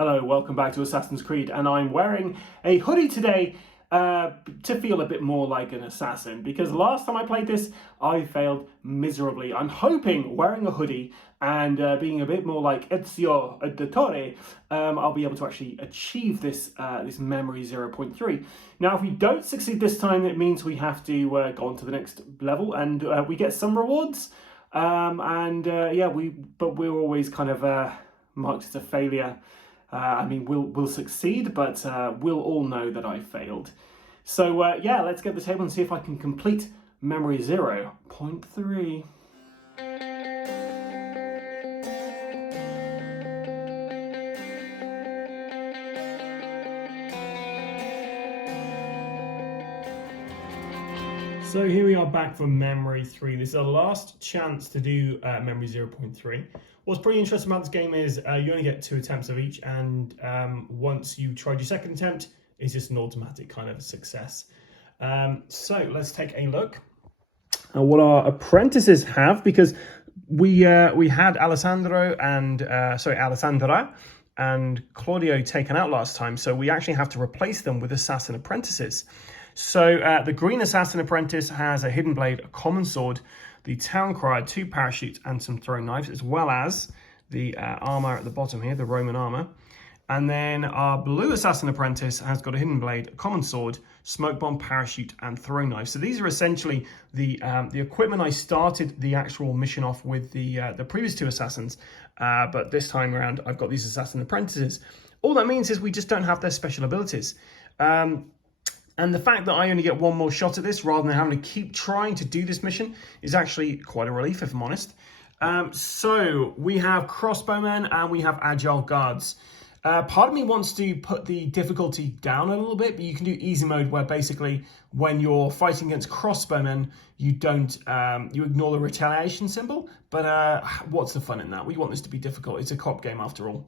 Hello, welcome back to Assassin's Creed, and I'm wearing a hoodie today to feel a bit more like an assassin, because last time I played this, I failed miserably. I'm hoping wearing a hoodie and being a bit more like Ezio Auditore, I'll be able to actually achieve this this memory 0.3. Now, if we don't succeed this time, it means we have to go on to the next level, and we get some rewards. Yeah, we're always kind of marked as a failure. I mean, we'll succeed, but we'll all know that I failed. So yeah, let's get the table and see if I can complete memory 0.3. So here we are back from memory 3. This is our last chance to do memory 0.3. What's pretty interesting about this game is you only get 2 attempts of each, and once you tried your second attempt, it's just an automatic kind of success. So let's take a look at what our apprentices have, because we had Alessandra and Claudio taken out last time, so we actually have to replace them with assassin apprentices. So the green assassin apprentice has a hidden blade, a common sword, the town crier, 2 parachutes, and some throwing knives, as well as the armor at the bottom here, the Roman armor. And then our blue assassin apprentice has got a hidden blade, a common sword, smoke bomb, parachute, and throwing knives. So these are essentially the equipment I started the actual mission off with the previous 2 assassins, but this time around I've got these assassin apprentices. All that means is we just don't have their special abilities. And the fact that I only get 1 more shot at this rather than having to keep trying to do this mission is actually quite a relief, if I'm honest. So we have crossbowmen and we have agile guards. Part of me wants to put the difficulty down a little bit, but you can do easy mode, where basically when you're fighting against crossbowmen, you don't you ignore the retaliation symbol. But what's the fun in that? We want this to be difficult. It's a cop game after all.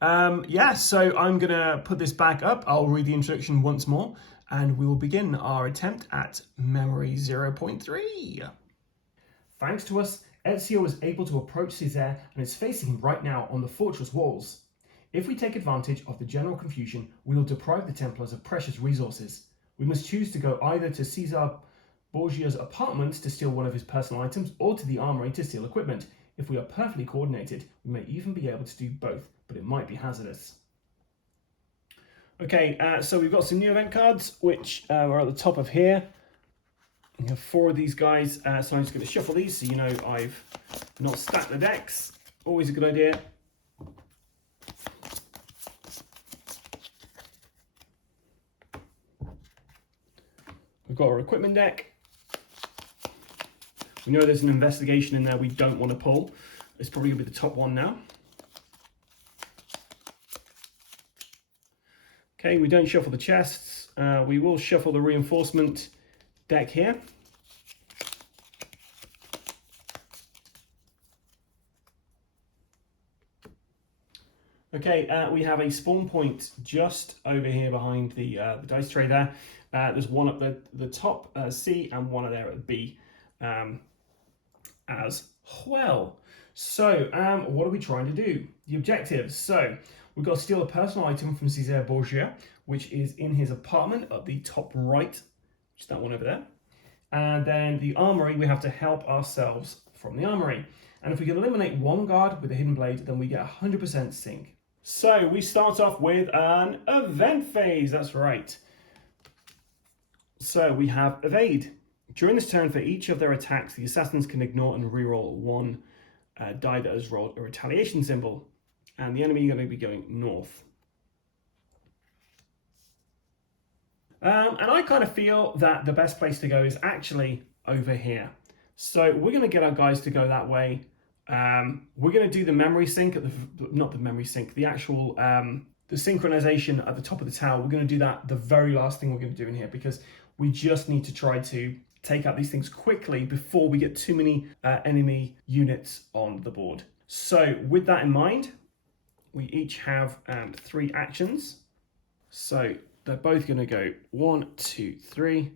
Yeah, so I'm going to put this back up. I'll read the introduction once more, and we will begin our attempt at memory 0.3. Thanks to us, Ezio is able to approach Caesar and is facing him right now on the fortress walls. If we take advantage of the general confusion, we will deprive the Templars of precious resources. We must choose to go either to Caesar Borgia's apartments to steal one of his personal items, or to the armory to steal equipment. If we are perfectly coordinated, we may even be able to do both, but it might be hazardous. Okay, so we've got some new event cards, which are at the top of here. We have 4 of these guys, so I'm just going to shuffle these so you know I've not stacked the decks. Always a good idea. We've got our equipment deck. We know there's an investigation in there we don't want to pull. It's probably going to be the top one now. Okay, we don't shuffle the chests. We will shuffle the reinforcement deck here. Okay, we have a spawn point just over here behind the dice tray there. There's one at the top, C, and one there at B as well. So, what are we trying to do? The objectives. So, we've got to steal a personal item from Caesar Borgia, which is in his apartment at the top right, which is that one over there. And then the armory, we have to help ourselves from the armory. And if we can eliminate 1 guard with a hidden blade, then we get 100% sync. So we start off with an event phase, that's right. So we have evade. During this turn, for each of their attacks, the assassins can ignore and reroll 1 die that has rolled a retaliation symbol. And the enemy are going to be going north. And I kind of feel that the best place to go is actually over here. So we're going to get our guys to go that way. We're going to do the memory sync at the actual the synchronization at the top of the tower. We're going to do that the very last thing we're going to do in here, because we just need to try to take out these things quickly before we get too many enemy units on the board. So with that in mind, we each have 3 actions. So they're both going to go 1, 2, 3,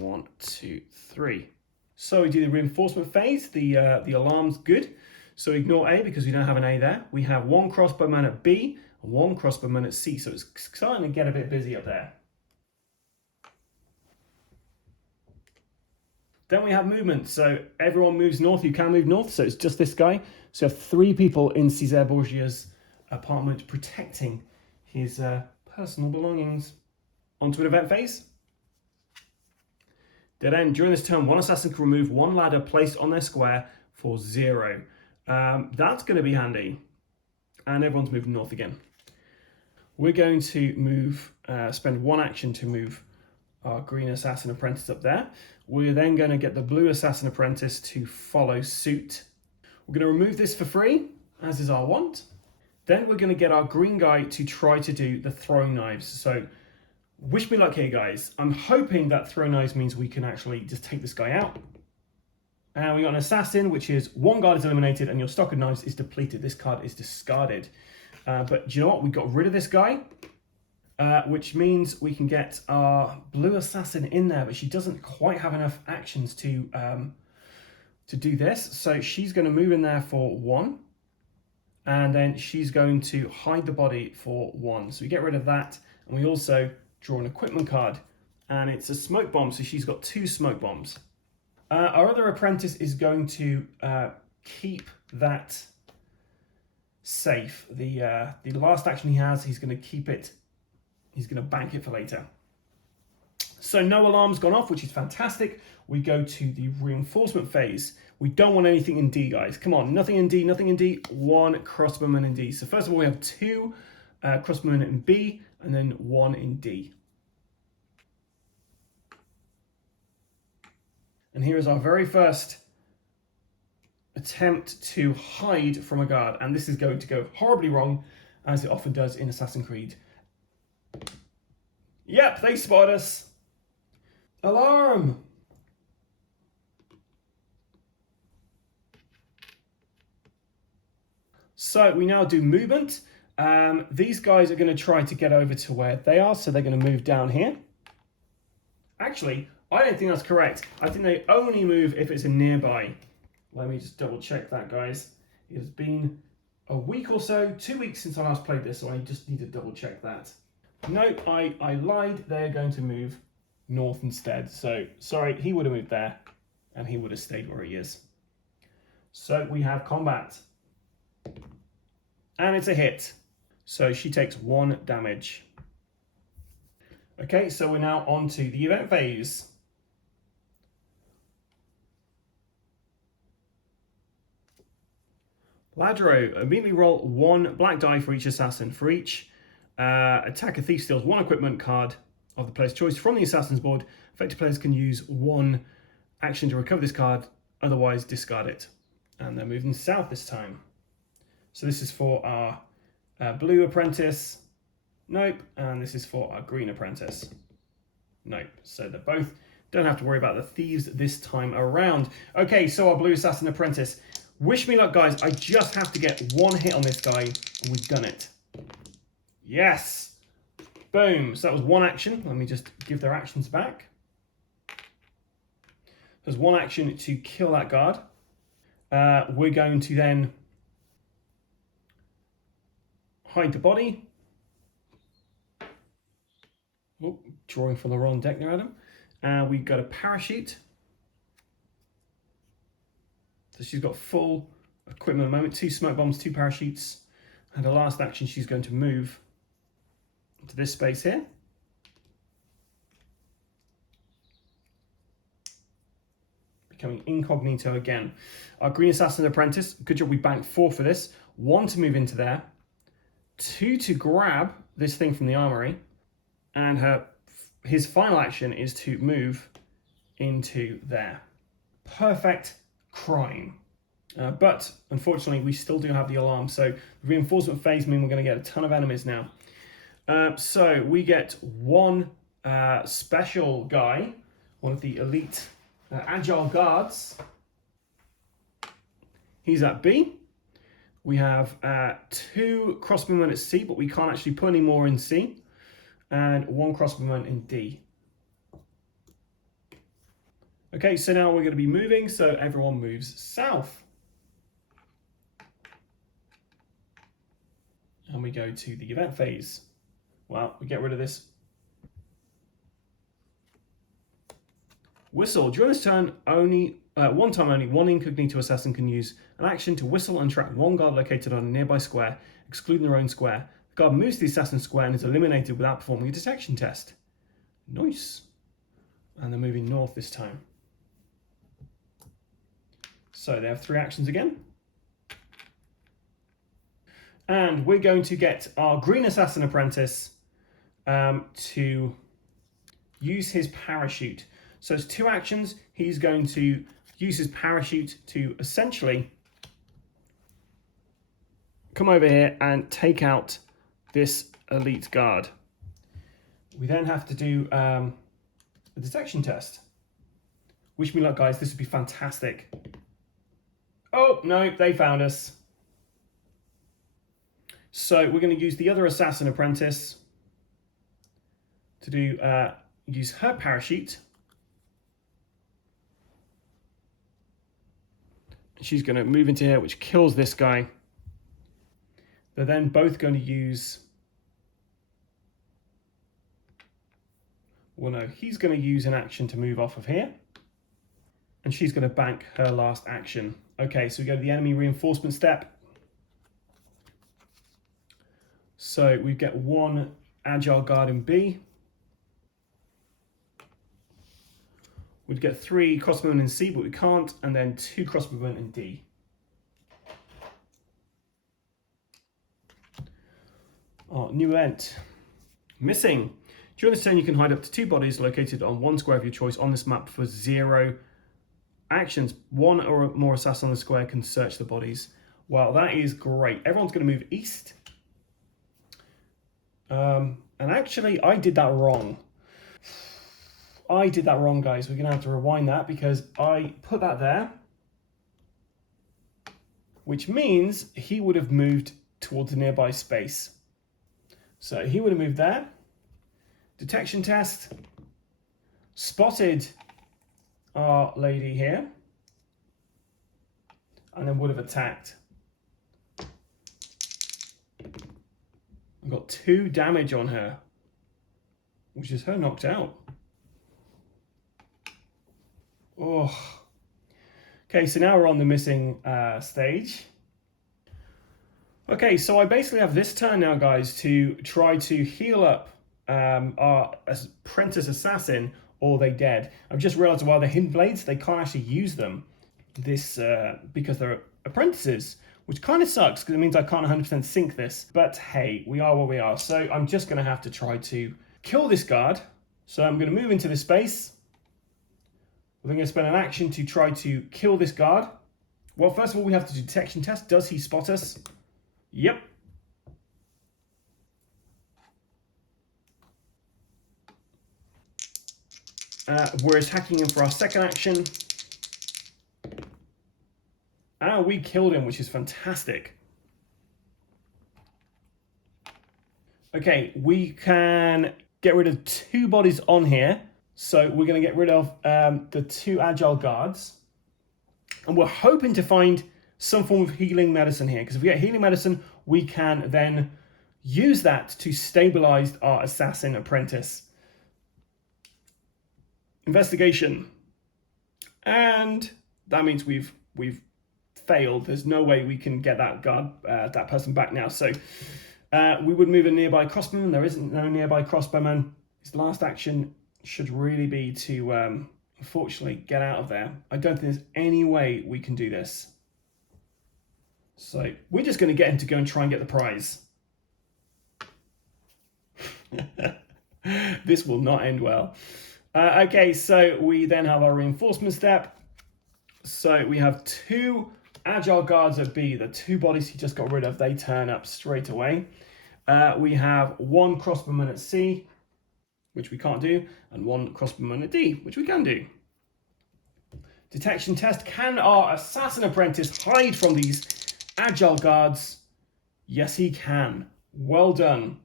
1, 2, 3. So we do the reinforcement phase. The alarm's good. So ignore A because we don't have an A there. We have one crossbowman at B and one crossbowman at C. So it's starting to get a bit busy up there. Then we have movement. So everyone moves north. You can move north. So it's just this guy. So you have 3 people in Cesare Borgia's apartment protecting his personal belongings. Onto an event phase. Dead end. During this turn, one assassin can remove 1 ladder placed on their square for 0. That's going to be handy. And everyone's moving north again. We're going to move, spend 1 action to move our green assassin apprentice up there. We're then going to get the blue assassin apprentice to follow suit. We're going to remove this for free, as is our want. Then we're going to get our green guy to try to do the throwing knives. So wish me luck here, guys. I'm hoping that throwing knives means we can actually just take this guy out. And we got an assassin, which is 1 guard is eliminated and your stock of knives is depleted. This card is discarded. But do you know what? We got rid of this guy. Which means we can get our blue assassin in there, but she doesn't quite have enough actions to do this. So she's going to move in there for 1, and then she's going to hide the body for 1. So we get rid of that, and we also draw an equipment card, and it's a smoke bomb. So she's got 2 smoke bombs. Our other apprentice is going to keep that safe. The last action he has, he's going to keep it. He's going to bank it for later. So no alarm's gone off, which is fantastic. We go to the reinforcement phase. We don't want anything in D, guys. Come on, nothing in D, nothing in D. 1 crossbowman in D. So first of all, we have 2 crossbowmen in B, and then 1 in D. And here is our very first attempt to hide from a guard. And this is going to go horribly wrong, as it often does in Assassin's Creed. Yep, they spot us. Alarm! So we now do movement. These guys are going to try to get over to where they are, so they're going to move down here. Actually, I don't think that's correct. I think they only move if it's a nearby. Let me just double check that, guys. It has been a week or so, 2 weeks since I last played this, so I just need to double check that. Nope, I lied. They're going to move north instead. So, sorry, he would have moved there, and he would have stayed where he is. So, we have combat. And it's a hit. So, she takes 1 damage. Okay, so we're now on to the event phase. Ladro, immediately roll 1 black die for each assassin. For each attacker, thief steals 1 equipment card of the player's choice from the assassin's board. Affected players can use 1 action to recover this card, otherwise discard it. And they're moving south this time. So this is for our blue apprentice. Nope. And this is for our green apprentice. Nope. So they both don't have to worry about the thieves this time around. Okay, so our blue assassin apprentice. Wish me luck, guys. I just have to get 1 hit on this guy, and we've done it. Yes. Boom. So that was 1 action. Let me just give their actions back. There's 1 action to kill that guard. We're going to then hide the body. Oh, drawing from the wrong deck there, Adam. We've got a parachute. So she's got full equipment at the moment. 2 smoke bombs, 2 parachutes. And the last action, she's going to move to this space here. Becoming incognito again. Our green assassin apprentice, good job, we banked 4 for this. 1 to move into there. 2 to grab this thing from the armory. And his final action is to move into there. Perfect crime. But unfortunately, we still do have the alarm. So the reinforcement phase means we're going to get a ton of enemies now. So we get 1 special guy, one of the elite agile guards. He's at B. We have 2 crossbowmen at C, but we can't actually put any more in C. And 1 crossbowman in D. Okay, so now we're going to be moving, so everyone moves south. And we go to the event phase. Well, we get rid of this. Whistle. During this turn, one time only, one incognito assassin can use an action to whistle and track one guard located on a nearby square, excluding their own square. The guard moves to the assassin's square and is eliminated without performing a detection test. Nice. And they're moving north this time. So they have 3 actions again. And we're going to get our green assassin apprentice to use his parachute. So it's 2 actions. He's going to use his parachute to essentially come over here and take out this elite guard. We then have to do a detection test. Wish me luck, guys. This would be fantastic. Oh, no, they found us. So we're going to use the other assassin apprentice to do use her parachute. She's going to move into here, which kills this guy. They're then both going to use... Well, no, he's going to use an action to move off of here. And she's going to bank her last action. Okay, so we go to the enemy reinforcement step. So we get 1 agile guard in B. We'd get 3 crossbowmen in C, but we can't, and then 2 crossbowmen in D. Oh, new event. Missing. During this turn, you can hide up to 2 bodies located on 1 square of your choice on this map for 0 actions. 1 or more assassins on the square can search the bodies. Wow, that is great. Everyone's going to move east. And actually, I did that wrong. I did that wrong, guys. We're going to have to rewind that because I put that there, which means he would have moved towards a nearby space. So he would have moved there. Detection test. Spotted our lady here. And then would have attacked. I've got 2 damage on her, which is her knocked out. Oh. Okay, so now we're on the missing stage. Okay, so I basically have this turn now, guys, to try to heal up our apprentice assassin, or they dead. I've just realized while they're hidden blades, they can't actually use them because they're apprentices, which kind of sucks because it means I can't 100% sync this. But hey, we are what we are. So I'm just going to have to try to kill this guard. So I'm going to move into this space. We're going to spend an action to try to kill this guard. Well, first of all, we have to do detection test. Does he spot us? Yep. We're attacking him for our second action. And we killed him, which is fantastic. Okay, we can get rid of 2 bodies on here. So we're going to get rid of the 2 agile guards. And we're hoping to find some form of healing medicine here. Because if we get healing medicine, we can then use that to stabilize our assassin apprentice. Investigation. And that means we've failed. There's no way we can get that guard, that person back now. So we would move a nearby crossbowman. There isn't no nearby crossbowman. His last action should really be to, unfortunately, get out of there. I don't think there's any way we can do this. So we're just going to get him to go and try and get the prize. This will not end well. Okay, so we then have our reinforcement step. So we have 2 agile guards at B. The 2 bodies he just got rid of, they turn up straight away. We have 1 crossbowman at C, which we can't do, and 1 crossbowman at D, which we can do. Detection test. Can our assassin apprentice hide from these agile guards? Yes, he can. Well done.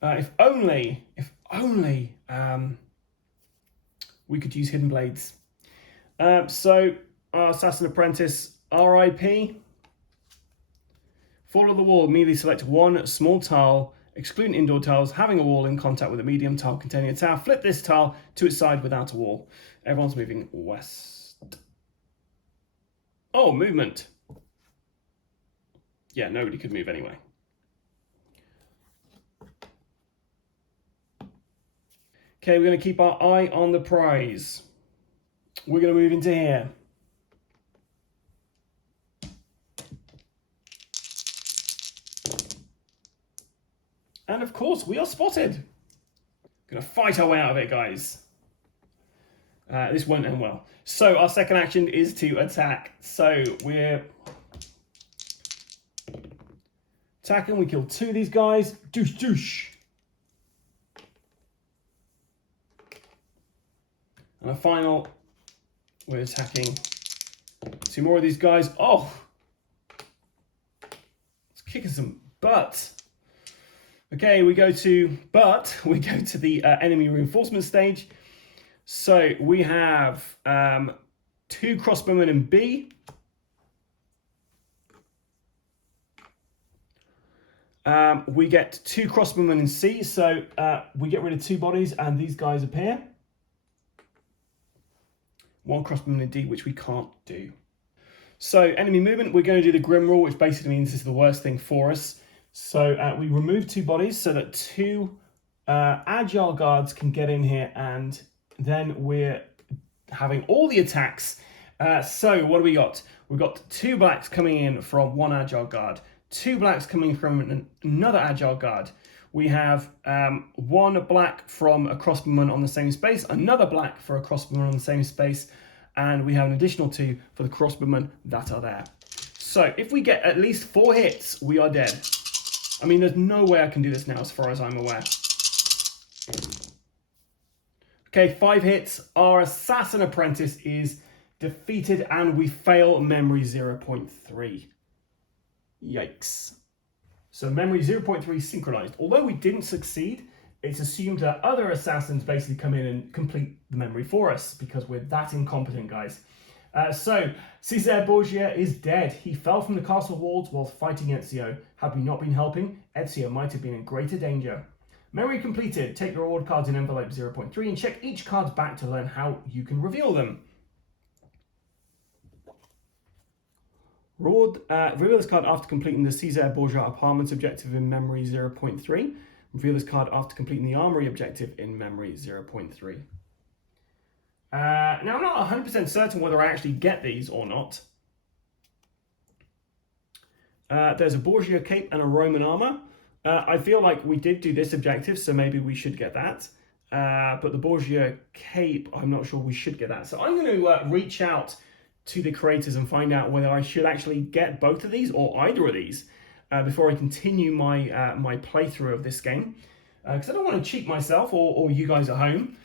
If only we could use hidden blades. So our assassin apprentice, RIP. Fall of the wall, immediately select one small tile, excluding indoor tiles, having a wall in contact with a medium tile containing a tower. Flip this tile to its side without a wall. Everyone's moving west. Oh, movement. Yeah, nobody could move anyway. Okay, we're going to keep our eye on the prize. We're going to move into here. And of course, we are spotted. Gonna fight our way out of it, guys. This won't end well. So our second action is to attack. So we're attacking. We kill 2 of these guys. Douche, douche. And a final, we're attacking 2 more of these guys. Oh, it's kicking some butt. Okay, we go to the enemy reinforcement stage. So we have 2 crossbowmen in B. We get 2 crossbowmen in C. So we get rid of 2 bodies and these guys appear. 1 crossbowman in D, which we can't do. So enemy movement, we're going to do the Grim rule, which basically means this is the worst thing for us. So we remove 2 bodies so that 2 agile guards can get in here, and then we're having all the attacks. So what do we got? We've got 2 blacks coming in from 1 agile guard, 2 blacks coming from another agile guard. We have 1 black from a crossbowman on the same space, another black for a crossbowman on the same space, and we have an additional 2 for the crossbowmen that are there. So if we get at least 4 hits, we are dead. I mean, there's no way I can do this now as far as I'm aware. Okay, 5 hits. Our assassin apprentice is defeated and we fail memory 0.3. Yikes. So memory 0.3 synchronized. Although we didn't succeed, it's assumed that other assassins basically come in and complete the memory for us because we're that incompetent, guys. So, Cesare Borgia is dead. He fell from the castle walls while fighting Ezio. Had we not been helping, Ezio might have been in greater danger. Memory completed. Take the reward cards in envelope 0.3 and check each card's back to learn how you can reveal them. Reveal this card after completing the Cesare Borgia Apartments objective in memory 0.3. Reveal this card after completing the Armory objective in memory 0.3. Now, I'm not 100% certain whether I actually get these or not. There's a Borgia cape and a Roman armor. I feel like we did do this objective, so maybe we should get that. But the Borgia cape, I'm not sure we should get that. So I'm going to reach out to the creators and find out whether I should actually get both of these or either of these before I continue my my playthrough of this game. Because I don't want to cheat myself or you guys at home.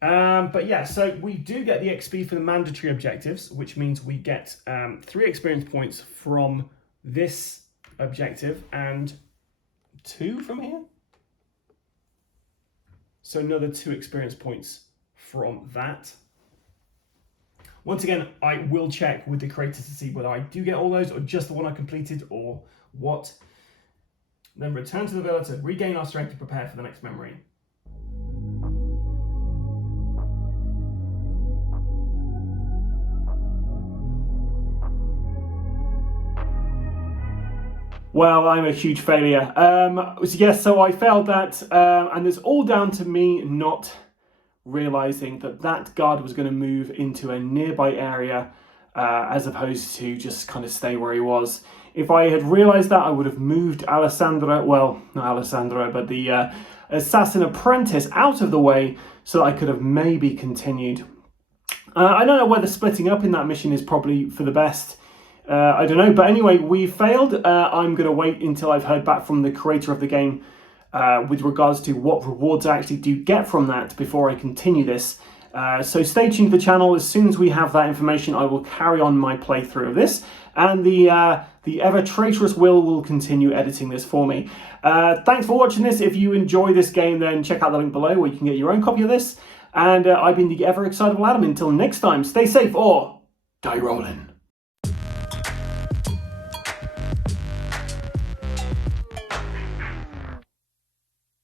But yeah, so we do get the XP for the mandatory objectives, which means we get 3 experience points from this objective and 2 from here. So another 2 experience points from that. Once again, I will check with the creators to see whether I do get all those or just the one I completed or what. Then return to the villa to regain our strength to prepare for the next memory. Well, I'm a huge failure. Yes, so I failed that, and it's all down to me not realizing that that guard was going to move into a nearby area as opposed to just kind of stay where he was. If I had realized that, I would have moved Alessandra, well, not Alessandra, but the assassin apprentice out of the way so that I could have maybe continued. I don't know whether splitting up in that mission is probably for the best. I don't know, but anyway, we failed. I'm going to wait until I've heard back from the creator of the game with regards to what rewards I actually do get from that before I continue this. So stay tuned to the channel. As soon as we have that information, I will carry on my playthrough of this, and the ever traitorous will continue editing this for me. Thanks for watching this. If you enjoy this game, then check out the link below where you can get your own copy of this. And I've been the ever excitable Adam. Until next time, stay safe or die rolling.